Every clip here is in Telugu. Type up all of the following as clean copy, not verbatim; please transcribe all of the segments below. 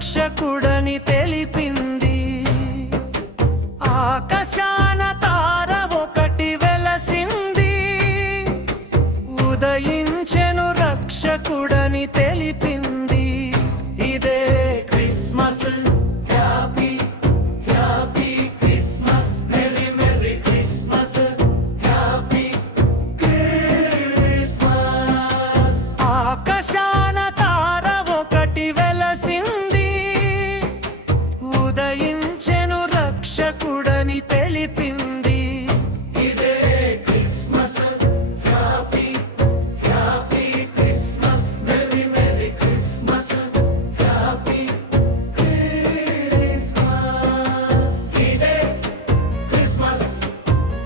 రక్షకుడని తెలిపింది. ఆకాశాన తార ఒకటి వెలసింది, ఉదయించెను రక్షకుడని తెలిపింది. ఇదే Christmas, happy happy Christmas, merry merry Christmas, happy Christmas. ఆకాశాన తార ఒకటి వెలసింది, ఉదయించెను రక్షకుడని తెలిపింది. ఇదే Christmas, happy happy Christmas, merry merry Christmas, happy Christmas. ఇదే Christmas,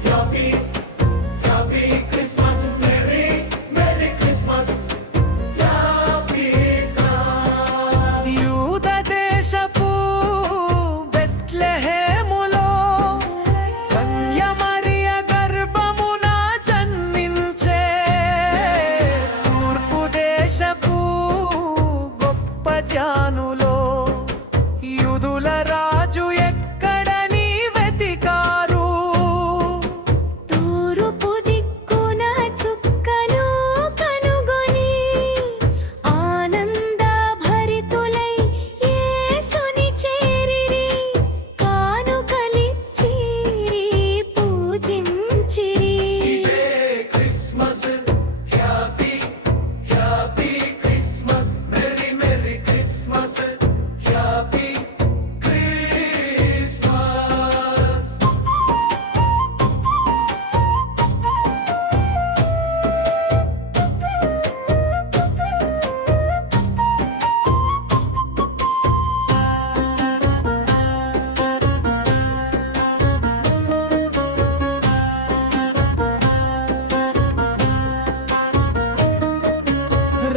happy happy Christmas, merry merry Christmas, happy Christmas. యూద దేశపు బెత్లెహేములో కన్య మరియ గర్భమున జన్మించే, తూర్పు దేశపు గొప్ప జ్ఞానులో యూదుల రాజు ఎక్కడని వెతికారు. తూర్పు దిక్కున చుక్కను కనుగొని ఆనంద భరితులై యేసుని చేరిరి, కానుకలిచ్చిరి, పూజించిరి. ఇదే Christmas, happy happy Christmas, merry merry Christmas, happy Christmas.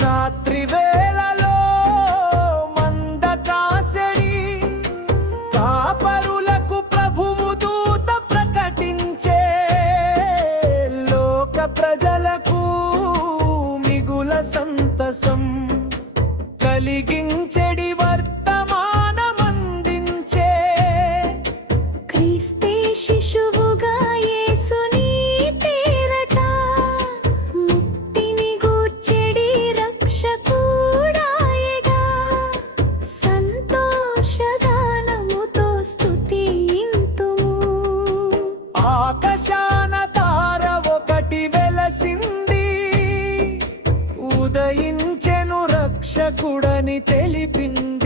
రాత్రి వేళలో మందకాసడి కాపరులకు ప్రభువు దూత ప్రకటించే, లోక ప్రజలకు మిగుల సంతసం కలిగించెడి వర్తమానమందించే. క్రీస్తే శిశువుగా యేసుని పేరట, ముక్తిని గూర్చెడి రక్షకుడాయగా, సంతోషగానముతో స్తుతింతుము. ఆకాశాన తార ఒకటి వెలసింది, ఉదయించెను రక్షకుడని తెలిపింది.